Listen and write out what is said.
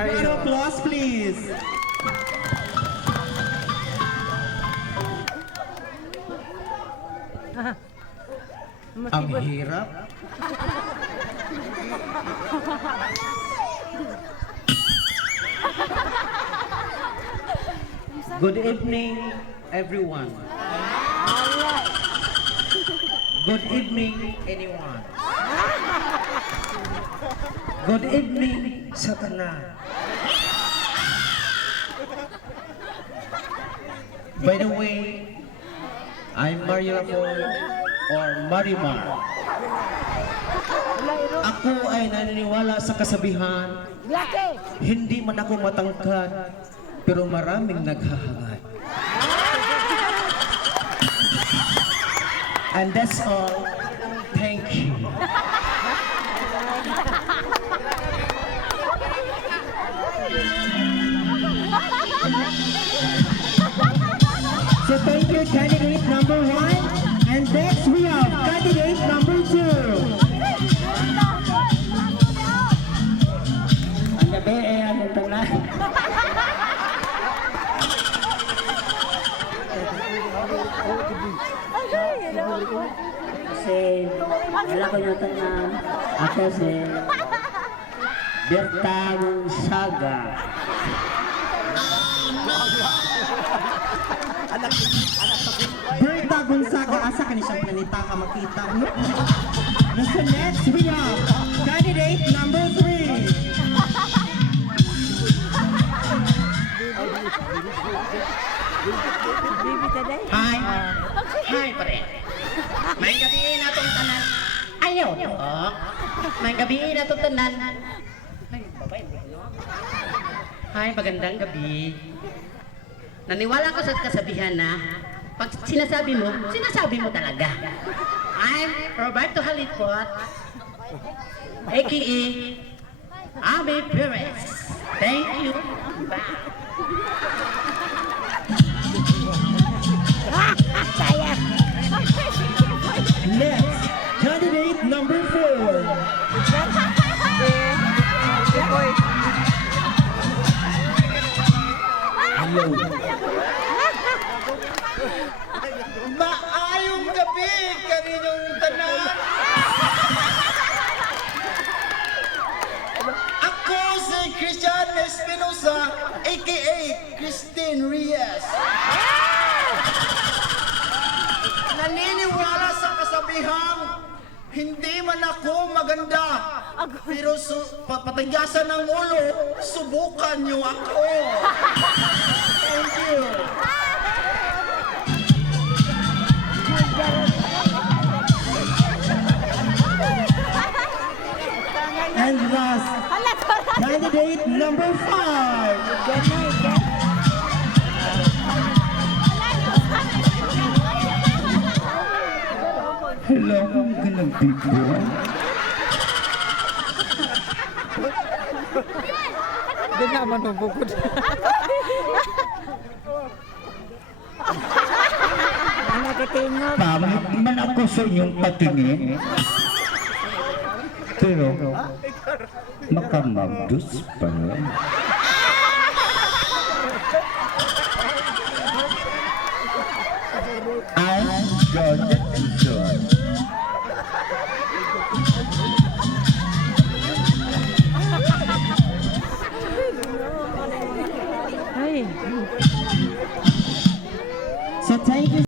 Round of applause, please. Ang hirap. Good evening, everyone. Good evening, anyone. Good evening, sa tanan. By the way, I'm Mario Ramon or Marimar. Ako ay naniniwala sa kasabihan, hindi man ako matangkad, pero maraming naghahangad. And that's all. Thank you. So thank you, candidate number one. And next we have candidate number two. Ang gabi eh, ano tanan. Kasi, wala ko yung tanan. Ako si Bertang Saga. Berta Gonzaga, asa ka ni siyang planeta ka makita. So next we have candidate number three. Hi. Hi, pare. May gabi na itong tanan. Ayaw. Oh. May gabi na itong tanan. Hi, magandang gabi. Naniwala ko sa kasabihan na pag sinasabi mo, sinasabi mo talaga. I'm Roberto Halipot, aka Ami Perez. Thank you. Bye. Next, candidate number four. Hello. Aka Christine Reyes. Naniniwala sa kasabihang hindi man ako maganda, pero su papatigasan ng ulo, subukan niyo ako. Thank you. And last, candidate number five. Hello, ganang people. Hindi naman mabukod. Ang nakatingog. Pamit man ako sa inyong patingin. Pero, makamagdus pa rin. I'm Georgia Tizon. Ay.